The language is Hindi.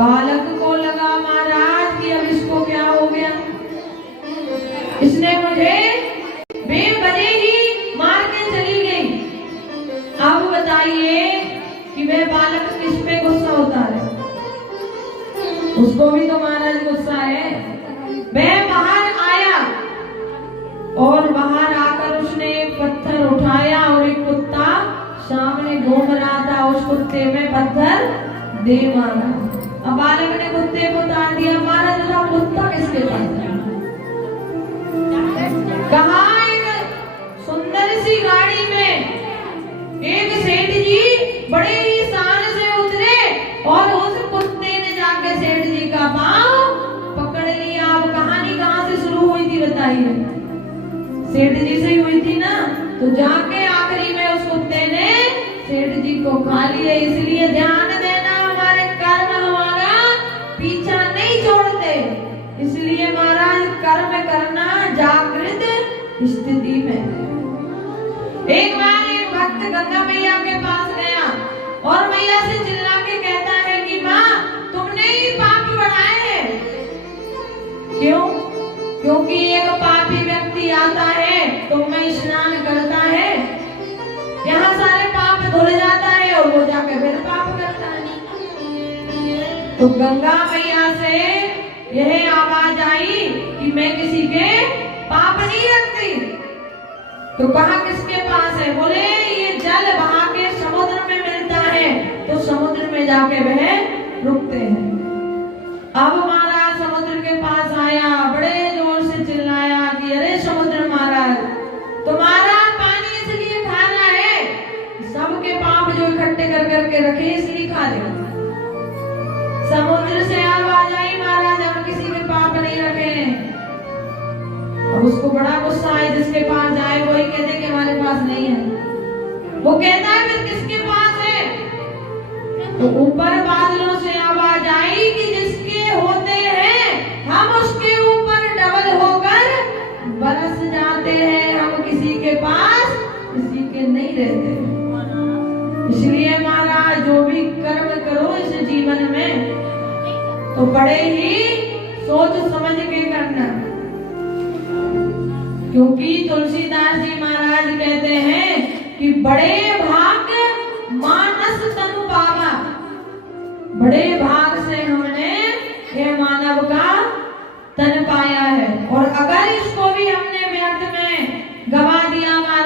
बालक को लगा महाराज कि अब इसको क्या हो गया, इसने मुझे बेवजह ही मार के चली गई। अब बताइए कि वह बालक किस पे गुस्सा होता है? उसको भी तो महाराज गुस्सा है। वह बाहर आया और बाहर आकर उसने एक पत्थर उठाया और एक कुत्ता सामने घूम रहा था, उस कुत्ते में पत्थर दे मारा। अब बालक ने कुत्ते को ताड़ दिया। महाराज था कुत्ता किसके पास था? कहा एक सुंदर सी गाड़ी में एक सेठ जी बड़े ही शान से उतरे और उस कुत्ते ने जाके सेठ जी का पांव पकड़ लिया। अब कहानी कहां से शुरू हुई थी बताइए? सेठ जी से ही हुई थी ना। तो जाके आखिरी में उस कुत्ते ने सेठ जी को खा लिया। इसलिए ध्यान देना, हमारे कर्म हमारा पीछा नहीं छोड़ते। इसलिए महाराज कर्म करना जागृत स्थिति में। एक बार एक भक्त गंगा मैया के पास गया और मैया से चिल्ला के कहता है कि माँ तुमने ही पाप बढ़ाए हैं। क्यों? क्योंकि एक पापी व्यक्ति आता है तो मैं स्नान करता है, यहाँ सारे पाप धुल जाता है और वो जाके फिर पाप करता है। तो गंगा मैया से यह आवाज आई कि मैं किसी के पाप नहीं रखती। तो कहा किसके पास है? बोले ये जल बहा के समुद्र में मिलता है, तो समुद्र में जाके वह रुकते हैं। अब महाराज समुद्र के पास आया, बड़े जोर से चिल्लाया कि अरे समुद्र महाराज, तुम्हारा पानी इसलिए खा रहा है, सबके पाप जो इकट्ठे कर करके रखे इसलिए खा रहे। समुद्र से आवाज आई महाराज हम किसी के पाप नहीं रखे। अब उसको बड़ा गुस्सा है, जिसके पास जाए वही कहते कि हमारे पास नहीं है। वो कहता है फिर किसके पास है? तो ऊपर बादलों से आवाज आई कि जिसके होते हैं हम उसके ऊपर डबल होकर बरस जाते हैं, हम किसी के पास किसी के नहीं रहते। इसलिए महाराज जो भी कर्म करो इस जीवन में तो बड़े ही सोच समझ के करना। क्योंकि तुलसीदास जी महाराज कहते हैं कि बड़े भाग मानस तनु पावा, बड़े भाग से हमने ये मानव का तन पाया है। और अगर इसको